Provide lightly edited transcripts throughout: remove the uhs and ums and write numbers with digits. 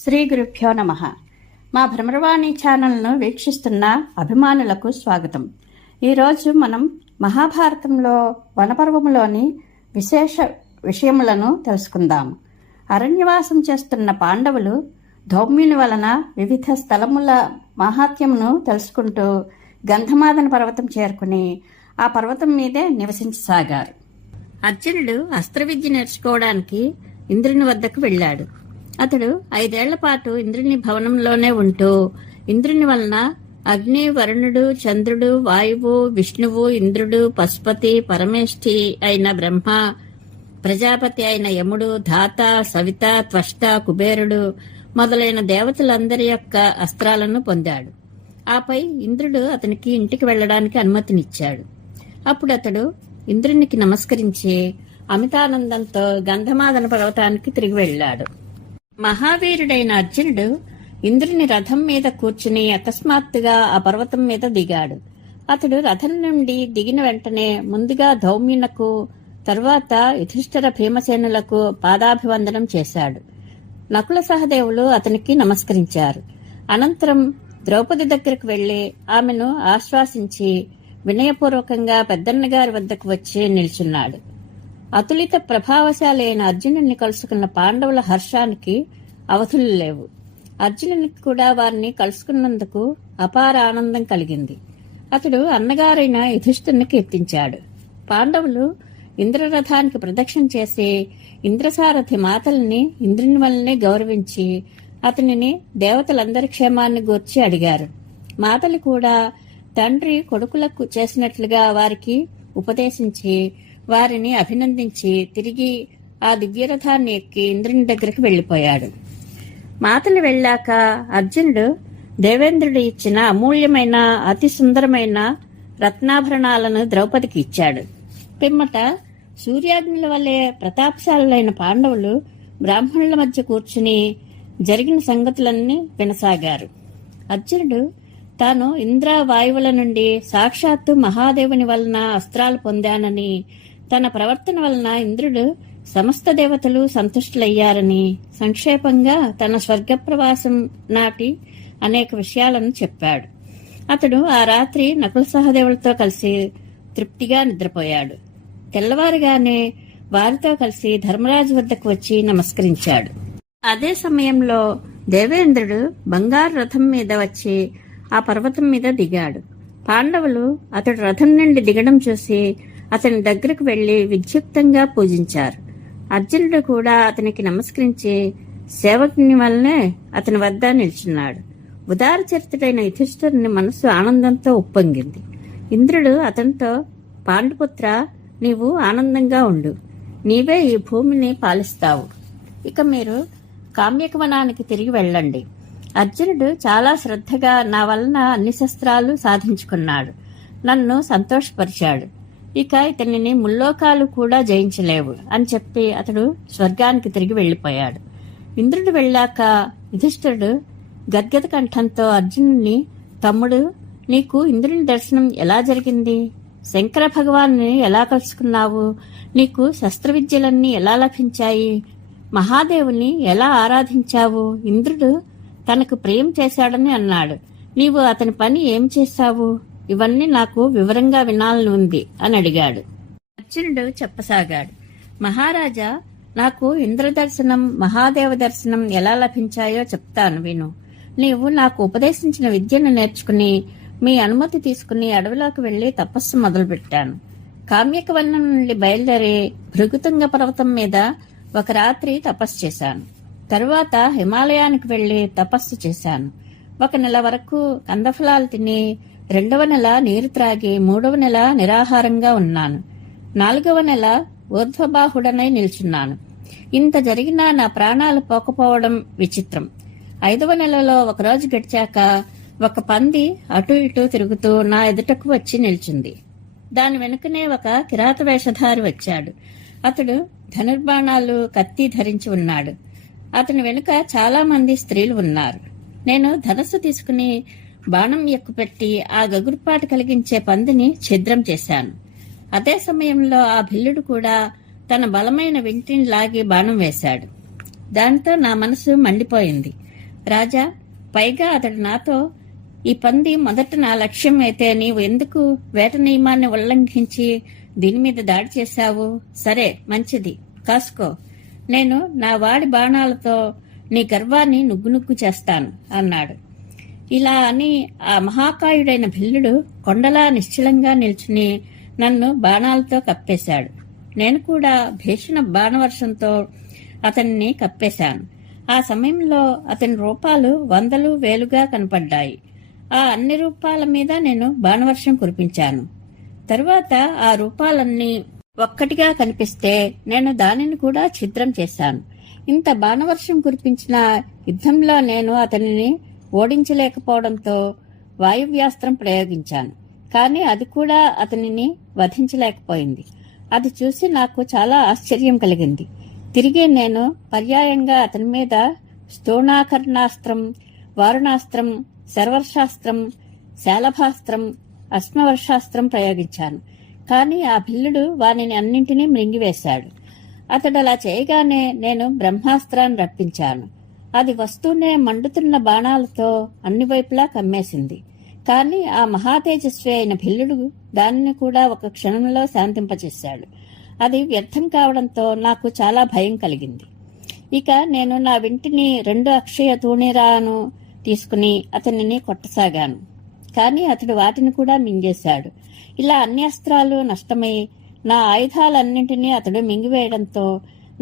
శ్రీ గురుభ్యో నమః. మా భ్రమరవాణి ఛానల్ను వీక్షిస్తున్న అభిమానులకు స్వాగతం. ఈరోజు మనం మహాభారతంలో వనపర్వములోని విశేష విషయములను తెలుసుకుందాం. అరణ్యవాసం చేస్తున్న పాండవులు ధౌమ్యుని వలన వివిధ స్థలముల మహాత్మ్యమును తెలుసుకుంటూ గంధమాదన పర్వతం చేరుకుని ఆ పర్వతం మీదే నివసించసాగారు. అర్జునుడు అస్త్రవిద్య నేర్చుకోవడానికి ఇంద్రుని వద్దకు వెళ్ళాడు. అతడు 5 ఏళ్ల పాటు ఇంద్రుని భవనంలోనే ఉంటూ ఇంద్రుని వలన అగ్ని, వరుణుడు, చంద్రుడు, వాయువు, విష్ణువు, ఇంద్రుడు, పశుపతి, పరమేష్ఠి అయిన బ్రహ్మ, ప్రజాపతి అయిన యముడు, ధాత, సవిత, త్వష్ట, కుబేరుడు మొదలైన దేవతలందరి యొక్క అస్త్రాలను పొందాడు. ఆపై ఇంద్రుడు అతనికి ఇంటికి వెళ్లడానికి అనుమతినిచ్చాడు. అప్పుడు అతడు ఇంద్రునికి నమస్కరించి అమితానందంతో గంధమాదన పర్వతానికి తిరిగి వెళ్లాడు. మహావీరుడైన అర్జునుడు ఇంద్రుని రథం మీద కూర్చుని అకస్మాత్తుగా ఆ పర్వతం మీద దిగాడు. అతడు రథం నుండి దిగిన వెంటనే ముందుగా ధౌమ్యునకు, తరువాత యుధిష్ఠిర, భీమసేనులకు పాదాభివందనం చేశాడు. నకుల సహదేవులు అతనికి నమస్కరించారు. అనంతరం ద్రౌపది దగ్గరకు వెళ్లి ఆమెను ఆశ్వాసించి వినయపూర్వకంగా పెద్దన్నగారి వద్దకు వచ్చి నిల్చున్నాడు. అతులిత ప్రభావశాలి అయిన అర్జునుడిని కలుసుకున్న పాండవుల హర్షానికి అవధులు లేవు. అర్జునునికి కూడా వారిని కలుసుకున్నందుకు అపార ఆనందం కలిగింది. అతడు అన్నగారైన యుధిష్ఠిరుని కీర్తించాడు. పాండవులు ఇంద్రరథానికి ప్రదక్షిణ చేసి ఇంద్రసారథి మాతల్ని ఇంద్రుని వల్లనే గౌరవించి అతనిని దేవతలందరి క్షేమాన్ని గూర్చి అడిగారు. మాతలు కూడా తండ్రి కొడుకులకు చేసినట్లుగా వారికి ఉపదేశించి వారిని అభినందించి తిరిగి ఆ దివ్యరథాన్ని ఎక్కి ఇంద్రుని దగ్గరకు వెళ్లిపోయాడు. మాతలు వెళ్లాక అర్జునుడు దేవేంద్రుడు ఇచ్చిన అమూల్యమైన అతి సుందరమైన రత్నాభరణాలను ద్రౌపదికి ఇచ్చాడు. పిమ్మట సూర్యాగ్నుల వలె ప్రతాపశాలులైన పాండవులు బ్రాహ్మణుల మధ్య కూర్చుని జరిగిన సంగతులన్నీ వినసాగారు. అర్జునుడు తాను ఇంద్ర, వాయువుల నుండి సాక్షాత్తు మహాదేవుని వలన అస్త్రాలు పొందానని, తన ప్రవర్తన వలన ఇంద్రుడు సమస్త దేవతలు సంతుష్టులయ్యారని సంక్షేపంగా తన స్వర్గప్రవాసం నాటి అనేక విషయాలను చెప్పాడు. అతడు ఆ రాత్రి నకుల సహదేవులతో కలిసి తృప్తిగా నిద్రపోయాడు. తెల్లవారుగానే వారితో కలిసి ధర్మరాజు వద్దకు వచ్చి నమస్కరించాడు. అదే సమయంలో దేవేంద్రుడు బంగారు రథం మీద వచ్చి ఆ పర్వతం మీద దిగాడు. పాండవులు అతడు రథం నుండి దిగడం చూసి అతని దగ్గరకు వెళ్లి విద్యుక్తంగా పూజించారు. అర్జునుడు కూడా అతనికి నమస్కరించి సేవకుని వల్లనే అతని వద్ద నిల్చున్నాడు. ఉదార చరిత్రుడైన యుధిష్ఠిరుని మనస్సు ఆనందంతో ఉప్పొంగింది. ఇంద్రుడు అతనితో, పాండుపుత్ర, నీవు ఆనందంగా ఉండు, నీవే ఈ భూమిని పాలిస్తావు. ఇక మీరు కామ్యకవనానికి తిరిగి వెళ్ళండి. అర్జునుడు చాలా శ్రద్ధగా నా వలన అన్ని శస్త్రాలు సాధించుకున్నాడు, నన్ను సంతోషపరిచాడు. ఇక ఇతనిని ముల్లోకాలు కూడా జయించలేవు అని చెప్పి అతడు స్వర్గానికి తిరిగి వెళ్లిపోయాడు. ఇంద్రుడు వెళ్ళాక యుధిష్ఠిరుడు గద్గద కంఠంతో అర్జునుడిని, తమ్ముడు, నీకు ఇంద్రుని దర్శనం ఎలా జరిగింది? శంకర భగవాన్ని ఎలా కలుసుకున్నావు? నీకు శస్త్రవిద్యలన్నీ ఎలా లభించాయి? మహాదేవుని ఎలా ఆరాధించావు? ఇంద్రుడు తనకు ప్రియం చేశాడని అన్నాడు. నీవు అతని పని ఏం చేశావు? ఇవన్నీ నాకు వివరంగా వినాలని ఉంది అని అడిగాడు. అర్జునుడు చెప్పసాగాడు. మహారాజా, నాకు ఇంద్రదర్శనం, మహాదేవ దర్శనం ఎలా లభించాయో చెప్తాను విను. నీవు నాకు ఉపదేశించిన విద్యను నేర్చుకుని మీ అనుమతి తీసుకుని అడవిలోకి వెళ్లి తపస్సు మొదలుపెట్టాను. కామ్యకవనం నుండి బయలుదేరి భృగుతుంగ పర్వతం మీద ఒక రాత్రి తపస్సు చేశాను. తరువాత హిమాలయానికి వెళ్లి తపస్సు చేశాను. 1 నెల వరకు కందఫలాలు తిని, 2వ నెల నీరు త్రాగి, 3వ నెల నిరాహారంగా ఉన్నాను. 4వ నెల ఊర్ధ్వబాహుడనై నిల్చున్నాను. ఇంత జరిగినా నా ప్రాణాలు పోకపోవడం విచిత్రం. 5వ నెలలో ఒకరోజు గడిచాక ఒక పంది అటు ఇటు తిరుగుతూ నా ఎదుటకు వచ్చి నిల్చుంది. దాని వెనుకనే ఒక కిరాత వేషధారి వచ్చాడు. అతడు ధనుర్బాణాలు, కత్తి ధరించి ఉన్నాడు. అతని వెనుక చాలా మంది స్త్రీలు ఉన్నారు. నేను ధనస్సు తీసుకుని బాణం ఎక్కుపెట్టి ఆ గగురుపాటు కలిగించే పందిని ఛిద్రం చేశాను. అదే సమయంలో ఆ భిల్లుడు కూడా తన బలమైన వింటిని లాగి బాణం వేశాడు. దాంతో నా మనసు మండిపోయింది. రాజా, పైగా అతడు నాతో, ఈ పంది మొదట నా లక్ష్యం అయితే నీవు ఎందుకు వేట నియమాన్ని ఉల్లంఘించి దీని మీద దాడి చేశావు? సరే, మంచిది, కాసుకో. నేను నా వాడి బాణాలతో నీ గర్వాన్ని నుగ్గునుగ్గు చేస్తాను అన్నాడు. ఇలా అని ఆ మహాకాయుడైన భిల్లుడు కొండలా నిశ్చలంగా నిల్చుని నన్ను బాణాలతో కప్పేశాడు. నేను కూడా భీషణ బాణవర్షంతో అతన్ని కప్పేశాను. ఆ సమయంలో అతని రూపాలు వందలు వేలుగా కనపడ్డాయి. ఆ అన్ని రూపాల మీద నేను బాణవర్షం కురిపించాను. తరువాత ఆ రూపాలన్నీ ఒక్కటిగా కనిపిస్తే నేను దానిని కూడా ఛిద్రం చేశాను. ఇంత బాణవర్షం కురిపించిన యుద్ధంలో నేను అతనిని ఓడించలేకపోవడంతో వాయువ్యాస్త్రం ప్రయోగించాను. కానీ అది కూడా అతనిని వధించలేకపోయింది. అది చూసి నాకు చాలా ఆశ్చర్యం కలిగింది. తిరిగి నేను పర్యాయంగా అతని మీద స్థూణాకర్ణాస్త్రం, వారుణాస్త్రం, శర్వర్షాస్త్రం, శాలభాస్త్రం, అశ్మవర్షాస్త్రం ప్రయోగించాను. కానీ ఆ భిల్లుడు వానిని అన్నింటినీ మృంగివేశాడు. అతడు అలా చేయగానే నేను బ్రహ్మాస్త్రాన్ని రప్పించాను. అది వస్తూనే మండుతున్న బాణాలతో అన్ని వైపులా కమ్మేసింది. కానీ ఆ మహాతేజస్వి అయిన భిల్లుడు దానిని కూడా ఒక క్షణంలో శాంతింపచేశాడు. అది వ్యర్థం కావడంతో నాకు చాలా భయం కలిగింది. ఇక నేను నా వింటిని 2 అక్షయ తూణీరాను తీసుకుని అతనిని కొట్టసాగాను. కానీ అతడు వాటిని కూడా మింగేశాడు. ఇలా అన్ని అస్త్రాలు నష్టమై నా ఆయుధాలన్నింటినీ అతడు మింగివేయడంతో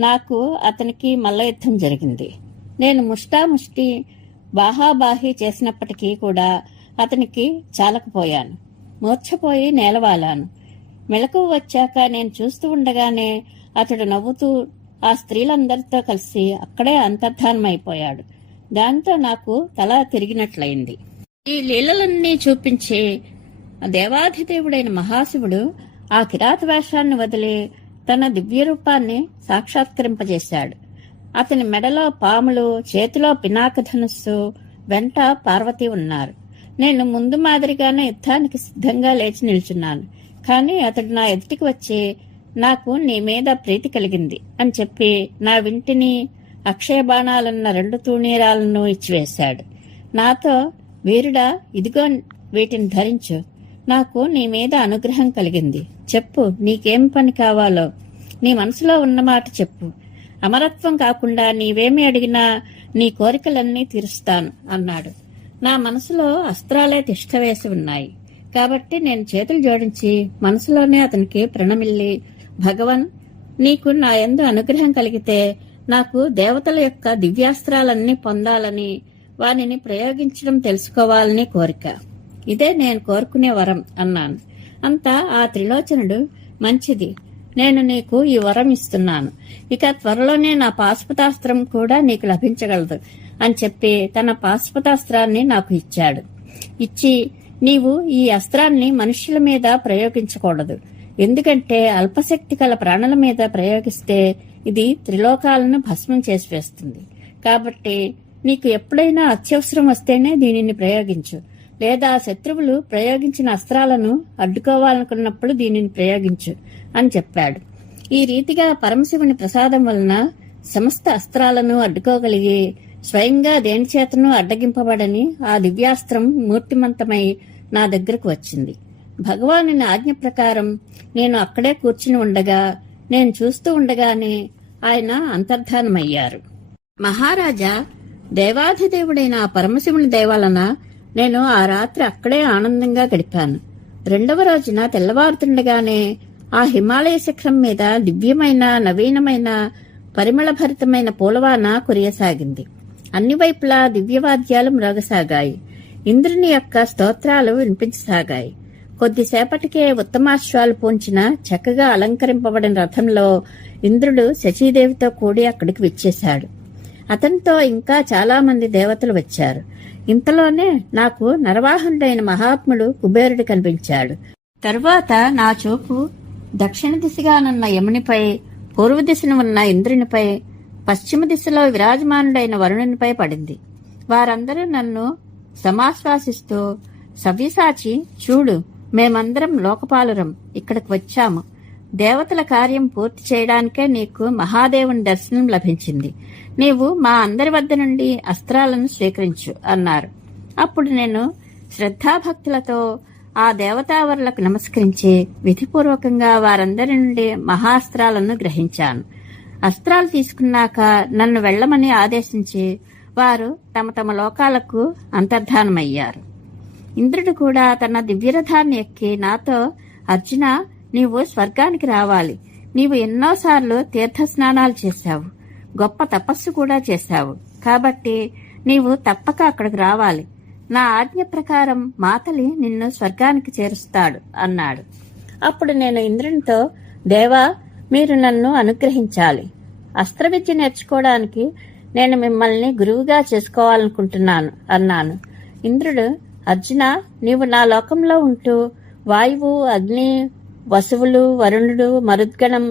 నాకు అతనికి మల్లయుద్ధం జరిగింది. నేను ముష్టాముష్టి బాహాబాహి చేసినప్పటికీ కూడా అతనికి చాలకపోయాను. మూర్ఛపోయి నేలవాలాను. మెలకువ వచ్చాక నేను చూస్తూ ఉండగానే అతడు నవ్వుతూ ఆ స్త్రీలందరితో కలిసి అక్కడే అంతర్ధానమైపోయాడు. దాంతో నాకు తల తిరిగినట్లయింది. ఈ లీలలన్నీ చూపించి దేవాధిదేవుడైన మహాశివుడు ఆ కిరాత వేషాన్ని వదిలి తన దివ్య రూపాన్ని సాక్షాత్కరింపజేశాడు. అతని మెడలో పాములు, చేతిలో పినాకధనుస్సు, వెంట పార్వతి ఉన్నారు. నేను ముందు మాదిరిగానే యుద్ధానికి సిద్ధంగా లేచి నిల్చున్నాను. కానీ అతడు నా ఎదుటికి వచ్చి నాకు నీ మీద ప్రీతి కలిగింది అని చెప్పి నా వింటిని, అక్షయ బాణాలున్న 2 తూణీరాలను ఇచ్చివేశాడు. నాతో, వీరుడా, ఇదిగో వీటిని ధరించు. నాకు నీ మీద అనుగ్రహం కలిగింది. చెప్పు, నీకేం పని కావాలో. నీ మనసులో ఉన్నమాట చెప్పు. అమరత్వం కాకుండా నీవేమి అడిగినా నీ కోరికలన్నీ తీరుస్తాను అన్నాడు. నా మనసులో అస్త్రాలే తిష్టవేసి ఉన్నాయి. కాబట్టి నేను చేతులు జోడించి మనసులోనే అతనికి ప్రణమిల్లి, భగవన్, నీకు నా యందు అనుగ్రహం కలిగితే నాకు దేవతల యొక్క దివ్యాస్త్రాలన్నీ పొందాలని, వానిని ప్రయోగించడం తెలుసుకోవాలని కోరిక. ఇదే నేను కోరుకునే వరం అన్నాను. అంతా ఆ త్రిలోచనుడు, మంచిది, నేను నీకు ఈ వరం ఇస్తున్నాను. ఇక త్వరలోనే నా పాశుపతాస్త్రం కూడా నీకు లభించగలదు అని చెప్పి తన పాశుపతాస్త్రాన్ని నాకు ఇచ్చాడు. ఇచ్చి, నీవు ఈ అస్త్రాన్ని మనుష్యుల మీద ప్రయోగించకూడదు. ఎందుకంటే అల్పశక్తి కల ప్రాణుల మీద ప్రయోగిస్తే ఇది త్రిలోకాలను భస్మం చేసి వేస్తుంది. కాబట్టి నీకు ఎప్పుడైనా అత్యవసరం వస్తేనే దీనిని ప్రయోగించు. లేదా శత్రువులు ప్రయోగించిన అస్త్రాలను అడ్డుకోవాలనుకున్నప్పుడు దీనిని ప్రయోగించు అని చెప్పాడు. ఈ రీతిగా పరమశివుని ప్రసాదం వలన సమస్త అస్త్రాలను అడ్డుకోగలిగి స్వయంగా దేని చేతను అడ్డగింపబడని ఆ దివ్యాస్త్రం మూర్తిమంతమై నా దగ్గరకు వచ్చింది. భగవానుని ఆజ్ఞ ప్రకారం నేను అక్కడే కూర్చుని ఉండగా, నేను చూస్తూ ఉండగానే ఆయన అంతర్ధానమయ్యారు. మహారాజా, దేవాధిదేవుడైన ఆ పరమశివుని దయవలన నేను ఆ రాత్రి అక్కడే ఆనందంగా గడిపాను. 2వ రోజున తెల్లవారుతుండగానే ఆ హిమాలయ శిఖరం మీద దివ్యమైన, నవీనమైన, పరిమళభరితమైన పూలవాన కురియసాగింది. అన్ని వైపులా దివ్యవాద్యాలు మ్రోగసాగాయి. ఇంద్రుని యొక్క స్తోత్రాలు వినిపించసాగాయి. కొద్దిసేపటికే ఉత్తమాశ్వాలు పూంచిన చక్కగా అలంకరింపబడిన రథంలో ఇంద్రుడు శచీదేవితో కూడి అక్కడికి విచ్చేశాడు. అతనితో ఇంకా చాలా మంది దేవతలు వచ్చారు. ఇంతలోనే నాకు నరవాహనుడైన మహాత్ముడు కుబేరుడు కనిపించాడు. తరువాత నా చూపు దక్షిణ దిశగానున్న యమునిపై, పూర్వ దిశను ఉన్న ఇంద్రునిపై, పశ్చిమ దిశలో విరాజమానుడైన వరుణునిపై పడింది. వారందరూ నన్ను సమాశ్వాసిస్తూ, సవ్యసాచి, చూడు, మేమందరం లోకపాలురం ఇక్కడికి వచ్చాము. దేవతల కార్యం పూర్తి చేయడానికే నీకు మహాదేవుని దర్శనం లభించింది. నీవు మా అందరి వద్ద నుండి అస్త్రాలను స్వీకరించు అన్నారు. అప్పుడు నేను శ్రద్ధాభక్తులతో ఆ దేవతావరులకు నమస్కరించి విధిపూర్వకంగా వారందరి నుండి మహాస్త్రాలను గ్రహించాను. అస్త్రాలు తీసుకున్నాక నన్ను వెళ్లమని ఆదేశించి వారు తమ తమ లోకాలకు అంతర్ధానమయ్యారు. ఇంద్రుడు కూడా తన దివ్యరథాన్ని ఎక్కి నాతో, అర్జున, నీవు స్వర్గానికి రావాలి. నీవు ఎన్నోసార్లు తీర్థస్నానాలు చేశావు, గొప్ప తపస్సు కూడా చేశావు. కాబట్టి నీవు తప్పక అక్కడికి రావాలి. నా ఆజ్ఞ ప్రకారం మాతలి నిన్ను స్వర్గానికి చేరుస్తాడు అన్నాడు. అప్పుడు నేను ఇంద్రునితో, దేవా, మీరు నన్ను అనుగ్రహించాలి. అస్త్ర విద్య నేర్చుకోవడానికి నేను మిమ్మల్ని గురువుగా చేసుకోవాలనుకుంటున్నాను అన్నాను. ఇంద్రుడు, అర్జున, నీవు నా లోకంలో ఉంటూ వాయువు, అగ్ని, వసువులు, వరుణుడు, మరుద్గణం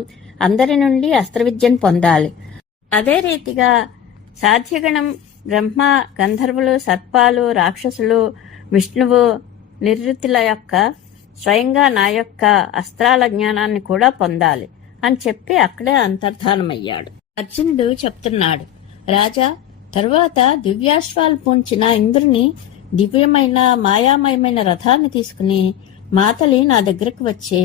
అందరి నుండి అస్త్ర విద్యను పొందాలి. అదే రీతిగా సాధ్యగణం, బ్రహ్మ, గంధర్వులు, సర్పాలు, రాక్షసులు, విష్ణువు, నిరుతుల యొక్క స్వయంగా నా యొక్క అస్త్రాల జ్ఞానాన్ని కూడా పొందాలి అని చెప్పి అక్కడే అంతర్ధానమయ్యాడు. అర్జునుడు చెప్తున్నాడు, రాజా, తరువాత దివ్యాశ్వాలు పూంచిన ఇంద్రుని దివ్యమైన మాయామయమైన రథాన్ని తీసుకుని మాతలి నా దగ్గరకు వచ్చి,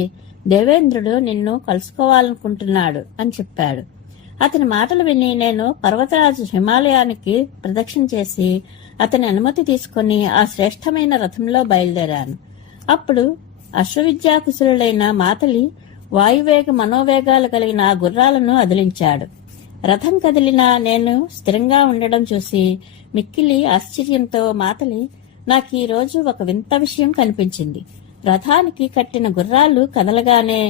దేవేంద్రుడు నిన్ను కలుసుకోవాలనుకుంటున్నాడు అని చెప్పాడు. అతని మాటలు విని నేను పర్వతరాజు హిమాలయానికి ప్రదక్షిణ చేసి అతని అనుమతి తీసుకుని ఆ శ్రేష్టమైన రథంలో బయలుదేరాను. అప్పుడు అశ్వవిద్యాకుశలుడైన మాతలి వాయువేగ మనోవేగాలు కలిగిన ఆ గుర్రాలను అదిలించాడు. రథం కదిలినా నేను స్థిరంగా ఉండడం చూసి మిక్కిలి ఆశ్చర్యంతో మాతలి, నాకు ఈ రోజు ఒక వింత విషయం కనిపించింది. రథానికి కట్టిన గుర్రాలు కదలగానే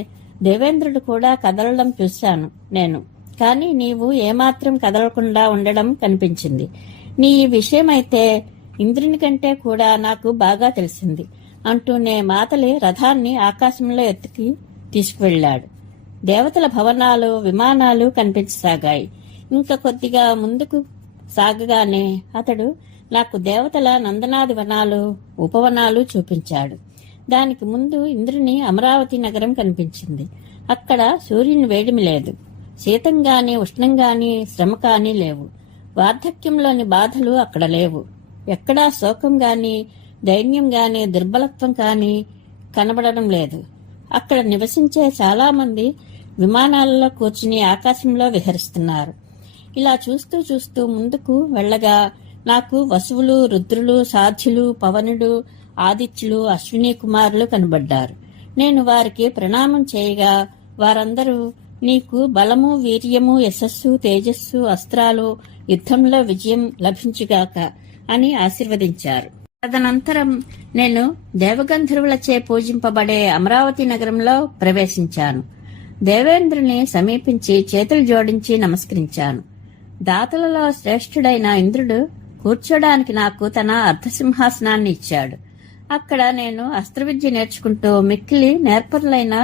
దేవేంద్రుడు కూడా కదలడం చూశాను నేను. కాని నీవు ఏమాత్రం కదలకుండా ఉండడం కనిపించింది. నీ ఈ విషయమైతే ఇంద్రుని కంటే కూడా నాకు బాగా తెలిసింది అంటూనే మాతలి రథాన్ని ఆకాశంలో ఎత్తుకి తీసుకువెళ్లాడు. దేవతల భవనాలు, విమానాలు కనిపించసాగాయి. ఇంకా కొద్దిగా ముందుకు సాగగానే అతడు నాకు దేవతల నందనాది వనాలు, ఉపవనాలు చూపించాడు. దానికి ముందు ఇంద్రుని అమరావతి నగరం కనిపించింది. అక్కడ సూర్యుని వేడిమి లేదు. శీతంగాని, ఉష్ణంగాని, శ్రమ కాని లేవు. వార్ధక్యంలోని బాధలు అక్కడ లేవు. ఎక్కడా శోకం గాని, దైన్యం గాని, దుర్బలత్వం కాని కనబడడం లేదు. అక్కడ నివసించే చాలా మంది విమానాలలో కూర్చుని ఆకాశంలో విహరిస్తున్నారు. ఇలా చూస్తూ చూస్తూ ముందుకు వెళ్లగా నాకు వసువులు, రుద్రులు, సాధ్యులు, పవనుడు, ఆదిత్యులు, అశ్విని కుమారులు కనబడ్డారు. నేను వారికి ప్రణామం చేయగా వారందరూ, నీకు బలము, వీర్యము, యశస్సు, తేజస్సు, అస్త్రాలు, యుద్ధంలో విజయం లభించుగాక అని ఆశీర్వదించారు. తదనంతరం నేను దేవగంధర్వులచే పూజింపబడే అమరావతి నగరంలో ప్రవేశించాను. దేవేంద్రుని సమీపించి చేతులు జోడించి నమస్కరించాను. దాతలలో శ్రేష్ఠుడైన ఇంద్రుడు కూర్చోడానికి నాకు తన అర్ధసింహాసనాన్ని ఇచ్చాడు. అక్కడ నేను అస్త్రవిద్య నేర్చుకుంటూ మిక్కిలి నేర్పరులైన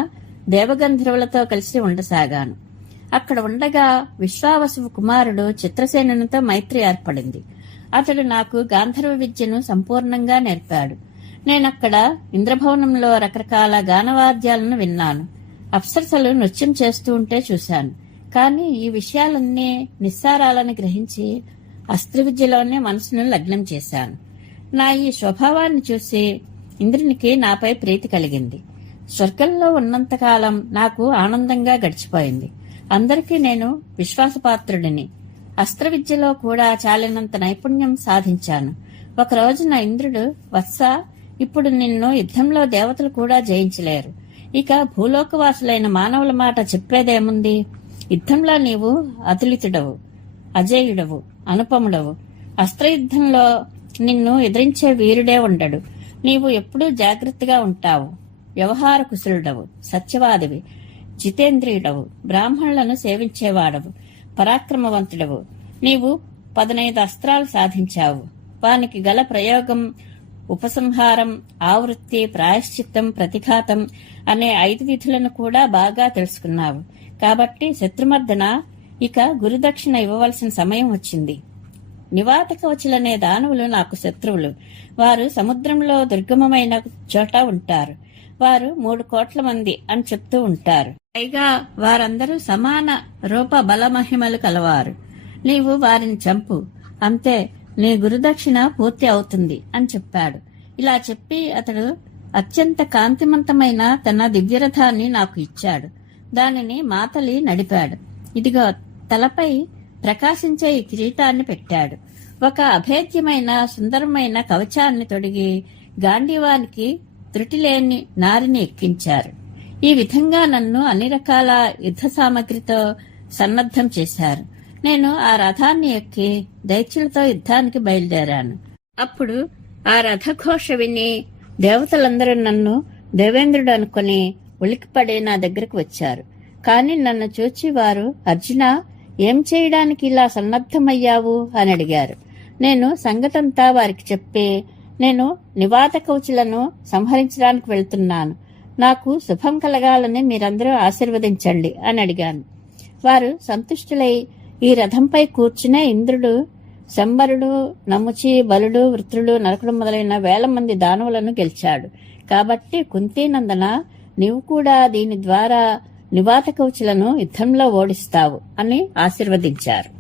దేవగంధర్వులతో కలిసి ఉండసాగాను. అక్కడ ఉండగా విశ్వావసువు కుమారుడు చిత్రసేనునితో మైత్రి ఏర్పడింది. అతడు నాకు గాంధర్వ విద్యను సంపూర్ణంగా నేర్పాడు. నేనక్కడ ఇంద్రభవనంలో రకరకాల గానవాద్యాలను విన్నాను. అప్సరసలు నృత్యం చేస్తూ ఉంటే చూశాను. కాని ఈ విషయాలన్నీ నిస్సారాలని గ్రహించి అస్త్రవిద్యలోనే మనసును లగ్నం చేశాను. నా ఈ స్వభావాన్ని చూసి ఇంద్రునికి నాపై ప్రీతి కలిగింది. స్వర్గంలో ఉన్నంతకాలం నాకు ఆనందంగా గడిచిపోయింది. అందరికీ నేను విశ్వాసపాత్రుడిని. అస్త్ర విద్యలో కూడా చాలినంత నైపుణ్యం సాధించాను. ఒక రోజున ఇంద్రుడు, వత్స, ఇప్పుడు నిన్ను యుద్ధంలో దేవతలు కూడా జయించలేరు. ఇక భూలోకవాసులైన మానవుల మాట చెప్పేదేముంది? యుద్ధంలో నీవు అతులితుడవు, అజేయుడవు, అనుపముడవు. అస్త్రయుద్ధంలో నిన్ను ఎదిరించే వీరుడే ఉండడు. నీవు ఎప్పుడూ జాగ్రత్తగా ఉంటావు. వ్యవహార కుశలుడవు, సత్యవాదివి, జితేంద్రియుడవు, బ్రాహ్మణులను సేవించేవాడవు, పరాక్రమవంతుడవు. నీవు 15 అస్త్రాలు సాధించావు. వానికి గల ప్రయోగం, ఉపసంహారం, ఆవృత్తి, ప్రాయశ్చిత్తం, ప్రతిఘాతం అనే 5 విధులను కూడా బాగా తెలుసుకున్నావు. కాబట్టి శత్రుమర్దన, ఇక గురుదక్షిణ ఇవ్వవలసిన సమయం వచ్చింది. నివాతకవచులనే దానవులు నాకు శత్రువులు. వారు సముద్రంలో దుర్గమమైన చోట ఉంటారు. వారు 3 కోట్ల మంది అని చెప్తూ ఉంటారు. పైగా వారందరూ సమాన రూప బలమహిమలు కలవారు. నీవు వారిని చంపు, అంతే నీ గురుదక్షిణ పూర్తి అవుతుంది అని చెప్పాడు. ఇలా చెప్పి అతడు అత్యంత కాంతిమంతమైన తన దివ్యరథాన్ని నాకు ఇచ్చాడు. దానిని మాతలి నడిపాడు. ఇదిగో తలపై ప్రకాశించే ఈ కిరీటాన్ని పెట్టాడు. ఒక అభేద్యమైన సుందరమైన కవచాన్ని తొడిగి గాంధీవానికి త్రుటిలేని నారిని ఎక్కించారు. ఈ విధంగా నన్ను అన్ని రకాల యుద్ధ సామగ్రితో సన్నద్ధం చేశారు. నేను ఆ రథాన్ని ఎక్కి దైత్యులతో యుద్ధానికి బయలుదేరాను. అప్పుడు ఆ రథఘోష విని దేవతలందరూ నన్ను దేవేంద్రుడు అనుకుని ఉలిక్కిపడి నా దగ్గరకు వచ్చారు. కాని నన్ను చూచి వారు, అర్జున, ఏం చేయడానికి ఇలా సన్నద్ధమయ్యావు అని అడిగారు. నేను సంగతంతా వారికి చెప్పి, నేను నివాత కవచులను సంహరించడానికి వెళ్తున్నాను, నాకు శుభం కలగాలని మీరందరూ ఆశీర్వదించండి అని అడిగాను. వారు సంతుష్టులై ఈ రథంపై కూర్చునే ఇంద్రుడు, శంబరుడు, నముచి, బలుడు, వృత్రుడు, నరకుడు మొదలైన 1000 మంది దానవులను గెలిచాడు. కాబట్టి కుంతీనందన, నీవు కూడా దీని ద్వారా నివాత కవచులను యుద్ధంలో ఓడిస్తావు అని ఆశీర్వదించారు.